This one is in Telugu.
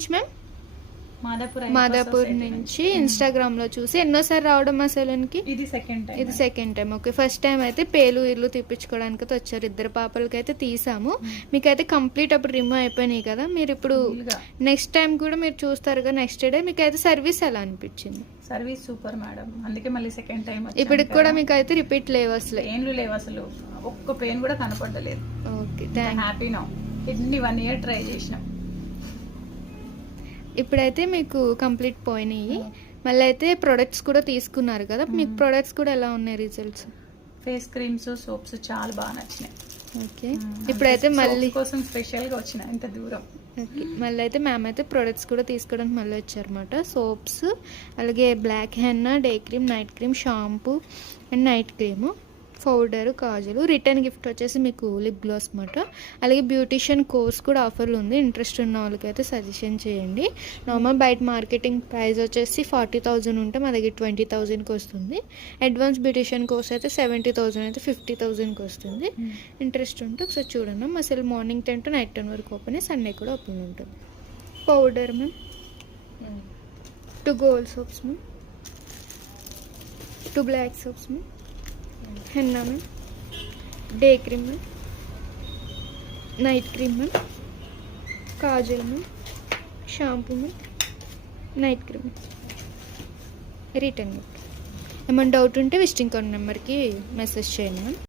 నుంచి మ్యామ్? మాదాపూర్ నుంచి ఇన్స్టాగ్రామ్లో చూసి. ఎన్నోసారి రావడం మా సెలూన్కి? ఇది second time. Okay. First time అయితే పేలు ఇల్లు తీపించుకోవడానికి అయితే వచ్చారు. 2 పాపలకి అయితే తీసాము. మీకైతే కంప్లీట్ అప్పుడు రిమూవ్ అయిపోయినాయి కదా, మీరు ఇప్పుడు నెక్స్ట్ టైం కూడా మీరు చూస్తారుగా నెక్స్ట్ డే. మీకు అయితే సర్వీస్ ఎలా అనిపించింది? సర్వీస్ సూపర్ మేడం, అందుకే మళ్ళీ సెకండ్ టైం. ఇప్పటికి కూడా మీకు అయితే రిపీట్ లేవు అసలు? పెయిన్లు లేవు అసలు, ఒక్క పెయిన్ కూడా కనపడలేదు. Okay, happy now. Kidney 1 year try చేసినాం, ఇప్పుడైతే మీకు కంప్లీట్ పోయినాయి. మళ్ళీ అయితే ప్రొడక్ట్స్ కూడా తీసుకున్నారు కదా, మీకు ప్రొడక్ట్స్ కూడా ఎలా ఉన్నాయి రిజల్ట్స్? ఫేస్ క్రీమ్స్, సోప్స్ చాలా బాగా నచ్చినాయి. ఓకే, ఇప్పుడైతే మళ్ళీ కోసం స్పెషల్గా వచ్చిన ఇంత దూరం. ఓకే, మళ్ళీ అయితే మ్యామ్ అయితే ప్రొడక్ట్స్ కూడా తీసుకోవడానికి మళ్ళీ వచ్చారన్నమాట. సోప్స్, అలాగే black henna, day cream, night cream, shampoo and night cream, powder, kajal. Return gift వచ్చేసి మీకు లిప్ గ్లాస్ అన్నమాట. అలాగే బ్యూటిషియన్ కోర్స్ కూడా ఆఫర్లు ఉంది. ఇంట్రెస్ట్ ఉన్న వాళ్ళకైతే సజెషన్ చేయండి. నార్మల్ బయట మార్కెటింగ్ ప్రైస్ వచ్చేసి 40,000 ఉంటే మా దగ్గర 20,000కి వస్తుంది. అడ్వాన్స్ బ్యూటిషియన్ కోర్స్ అయితే 70,000 అయితే 50,000కి వస్తుంది. ఇంట్రెస్ట్ ఉంటే ఒకసారి చూడండి. అసలు మార్నింగ్ 10 to నైట్ 10 వరకు ఓపెన్, సండే కూడా ఓపెన్ ఉంటుంది. Powder ma'am, 2 gold soaps ma'am, 2 black soaps ma'am, henna ma'am, day cream ma'am, night cream ma'am, kajal ma'am, shampoo ma'am, night cream, return gift. ఏమైనా డౌట్ ఉంటే విజిటింగ్ కార్డ్ నెంబర్కి మెసేజ్ చేయండి మ్యామ్.